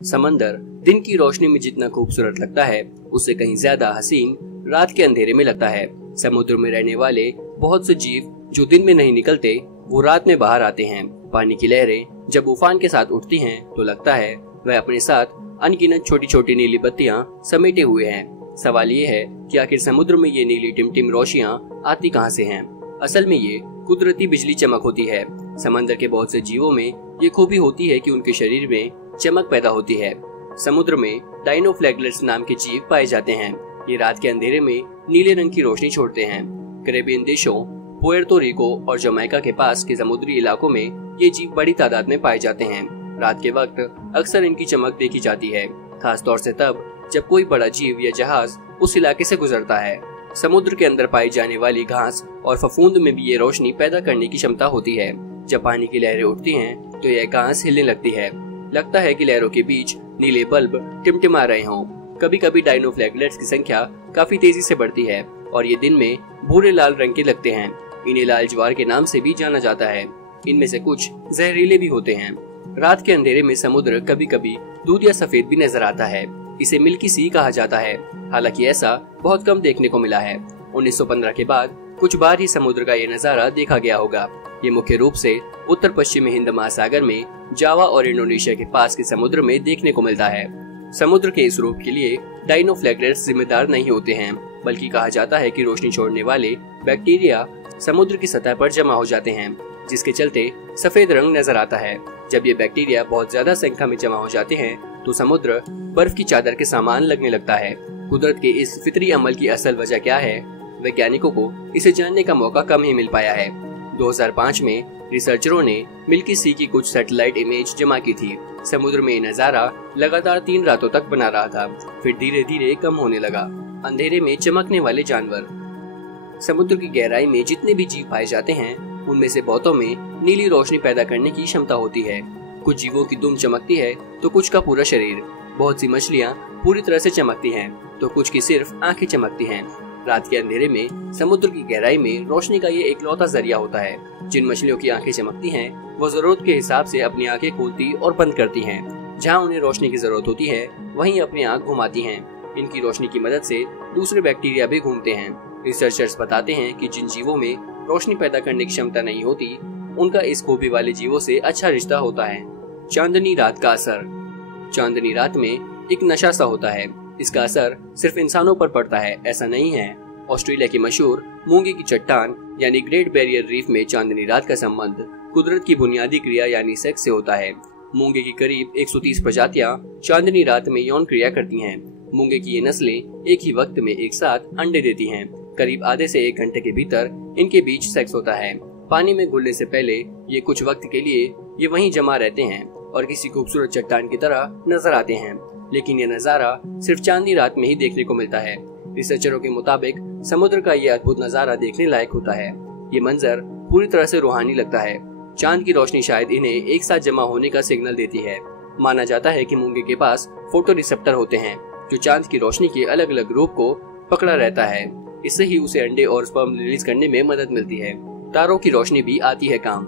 समंदर दिन की रोशनी में जितना खूबसूरत लगता है, उससे कहीं ज्यादा हसीन रात के अंधेरे में लगता है। समुद्र में रहने वाले बहुत से जीव जो दिन में नहीं निकलते, वो रात में बाहर आते हैं। पानी की लहरें जब उफान के साथ उठती हैं, तो लगता है वह अपने साथ अनगिनत छोटी छोटी नीली बत्तियां समेटे हुए हैं। सवाल ये है कि आखिर समुद्र में ये नीली टिमटिम रोशनियां आती कहां से हैं? असल में ये कुदरती बिजली चमक होती है। समंदर के बहुत से जीवों में ये खूबी होती है कि उनके शरीर में चमक पैदा होती है। समुद्र में डायनोफ्लैगलेट्स नाम के जीव पाए जाते हैं। ये रात के अंधेरे में नीले रंग की रोशनी छोड़ते हैं। कैरेबियन देशों पुएर्तो रिको और जमैका के पास के समुद्री इलाकों में ये जीव बड़ी तादाद में पाए जाते हैं। रात के वक्त अक्सर इनकी चमक देखी जाती है, खास तौर से तब जब कोई बड़ा जीव या जहाज उस इलाके से गुजरता है। समुद्र के अंदर पाई जाने वाली घास और फफूंद में भी ये रोशनी पैदा करने की क्षमता होती है। जब पानी की लहरें उठती हैं, तो यह घास हिलने लगती है। लगता है कि लहरों के बीच नीले बल्ब टिमटिमा रहे हों। कभी कभी डायनोफ्लैगलेट्स की संख्या काफी तेजी से बढ़ती है और ये दिन में भूरे लाल रंग के लगते हैं। इन्हें लाल ज्वार के नाम से भी जाना जाता है। इनमें से कुछ जहरीले भी होते हैं। रात के अंधेरे में समुद्र कभी कभी दूध या सफेद भी नजर आता है। इसे मिल्की सी कहा जाता है। हालांकि ऐसा बहुत कम देखने को मिला है। 1915 के बाद कुछ बार ही समुद्र का ये नजारा देखा गया होगा। ये मुख्य रूप से उत्तर पश्चिमी हिंद महासागर में जावा और इंडोनेशिया के पास के समुद्र में देखने को मिलता है। समुद्र के इस रूप के लिए डायनोफ्लैगलेट्स जिम्मेदार नहीं होते हैं, बल्कि कहा जाता है कि रोशनी छोड़ने वाले बैक्टीरिया समुद्र की सतह पर जमा हो जाते हैं, जिसके चलते सफेद रंग नजर आता है। जब ये बैक्टीरिया बहुत ज्यादा संख्या में जमा हो जाते हैं, तो समुद्र बर्फ की चादर के समान लगने लगता है। कुदरत के इस फितरी अमल की असल वजह क्या है, वैज्ञानिकों को इसे जानने का मौका कम ही मिल पाया है। 2005 में रिसर्चरों ने मिल्की सी की कुछ सैटेलाइट इमेज जमा की थी। समुद्र में ये नजारा लगातार 3 रातों तक बना रहा था, फिर धीरे धीरे कम होने लगा। अंधेरे में चमकने वाले जानवर। समुद्र की गहराई में जितने भी जीव पाए जाते हैं, उनमें से बहुतों में नीली रोशनी पैदा करने की क्षमता होती है। कुछ जीवों की दुम चमकती है, तो कुछ का पूरा शरीर। बहुत सी मछलियाँ पूरी तरह से चमकती हैं, तो कुछ की सिर्फ आंखें चमकती हैं। रात के अंधेरे में समुद्र की गहराई में रोशनी का ये एकलौता जरिया होता है। जिन मछलियों की आंखें चमकती हैं, वो जरूरत के हिसाब से अपनी आंखें खोलती और बंद करती हैं। जहाँ उन्हें रोशनी की जरूरत होती है, वहीं अपनी आंख घुमाती हैं। इनकी रोशनी की मदद से दूसरे बैक्टीरिया भी घूमते हैं। रिसर्चर्स बताते हैं कि जिन जीवों में रोशनी पैदा करने की क्षमता नहीं होती, उनका इस खूबी वाले जीवों से अच्छा रिश्ता होता है। चांदनी रात का असर। चांदनी रात में एक नशा सा होता है। इसका असर सिर्फ इंसानों पर पड़ता है ऐसा नहीं है। ऑस्ट्रेलिया की मशहूर मूंगे की चट्टान यानी ग्रेट बैरियर रीफ में चांदनी रात का संबंध कुदरत की बुनियादी क्रिया यानी सेक्स से होता है। मूंगे की करीब 130 प्रजातियां चांदनी रात में यौन क्रिया करती हैं। मूंगे की ये नस्लें एक ही वक्त में एक साथ अंडे देती हैं। करीब आधे से 1 घंटे के भीतर इनके बीच सेक्स होता है। पानी में घुलने से पहले ये कुछ वक्त के लिए ये वहीं जमा रहते हैं और किसी खूबसूरत चट्टान की तरह नजर आते हैं। लेकिन ये नजारा सिर्फ चांदनी रात में ही देखने को मिलता है। रिसर्चरों के मुताबिक समुद्र का ये अद्भुत नजारा देखने लायक होता है। ये मंजर पूरी तरह से रूहानी लगता है। चांद की रोशनी शायद इन्हें एक साथ जमा होने का सिग्नल देती है। माना जाता है कि मूंगे के पास फोटो रिसेप्टर होते हैं, जो चांद की रोशनी के अलग अलग रूप को पकड़ा रहता है। इससे ही उसे अंडे और स्पर्म रिलीज करने में मदद मिलती है। तारों की रोशनी भी आती है काम।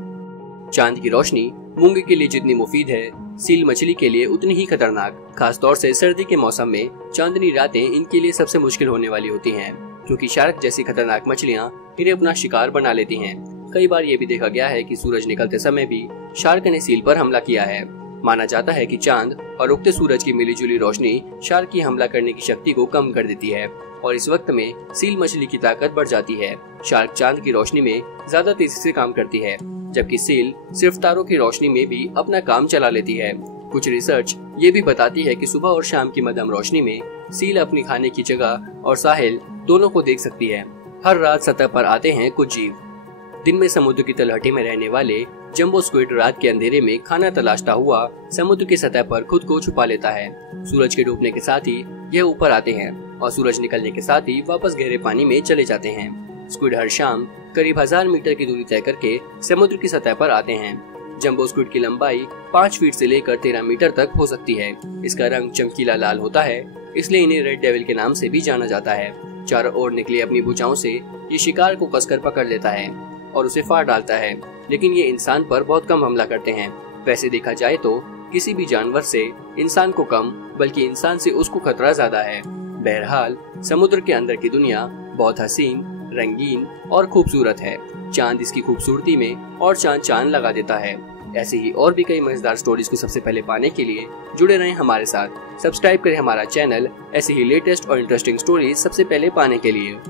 चांद की रोशनी मूंगे के लिए जितनी मुफीद है, सील मछली के लिए उतनी ही खतरनाक। खास तौर से सर्दी के मौसम में चांदनी रातें इनके लिए सबसे मुश्किल होने वाली होती हैं, क्योंकि शार्क जैसी खतरनाक मछलियां इन्हें अपना शिकार बना लेती हैं। कई बार ये भी देखा गया है कि सूरज निकलते समय भी शार्क ने सील पर हमला किया है। माना जाता है कि चांद और उगते सूरज की मिलीजुली रोशनी शार्क की हमला करने की शक्ति को कम कर देती है और इस वक्त में सील मछली की ताकत बढ़ जाती है। शार्क चांद की रोशनी में ज्यादा तेजी से काम करती है, जबकि सील सिर्फ तारों की रोशनी में भी अपना काम चला लेती है। कुछ रिसर्च ये भी बताती है कि सुबह और शाम की मध्यम रोशनी में सील अपनी खाने की जगह और साहिल दोनों को देख सकती है। हर रात सतह पर आते हैं कुछ जीव। दिन में समुद्र की तलहटी में रहने वाले जंबो स्क्विड रात के अंधेरे में खाना तलाशता हुआ समुद्र की सतह पर खुद को छुपा लेता है। सूरज के डूबने के साथ ही यह ऊपर आते हैं और सूरज निकलने के साथ ही वापस गहरे पानी में चले जाते हैं। स्क्विड हर शाम करीब 1000 मीटर की दूरी तय करके समुद्र की सतह पर आते हैं। जंबो स्क्विड की लंबाई 5 फीट से लेकर 13 मीटर तक हो सकती है। इसका रंग चमकीला लाल होता है, इसलिए इन्हें रेड डेविल के नाम से भी जाना जाता है। चारों ओर निकली अपनी भुजाओं से ये शिकार को कसकर पकड़ लेता है और उसे फाड़ डालता है, लेकिन ये इंसान पर बहुत कम हमला करते हैं। वैसे देखा जाए तो किसी भी जानवर से इंसान को कम बल्कि इंसान से उसको खतरा ज्यादा है। बहरहाल समुद्र के अंदर की दुनिया बहुत हसीन, रंगीन और खूबसूरत है। चांद इसकी खूबसूरती में और चांद लगा देता है। ऐसे ही और भी कई मजेदार स्टोरीज को सबसे पहले पाने के लिए जुड़े रहें हमारे साथ। सब्सक्राइब करें हमारा चैनल ऐसे ही लेटेस्ट और इंटरेस्टिंग स्टोरीज सबसे पहले पाने के लिए।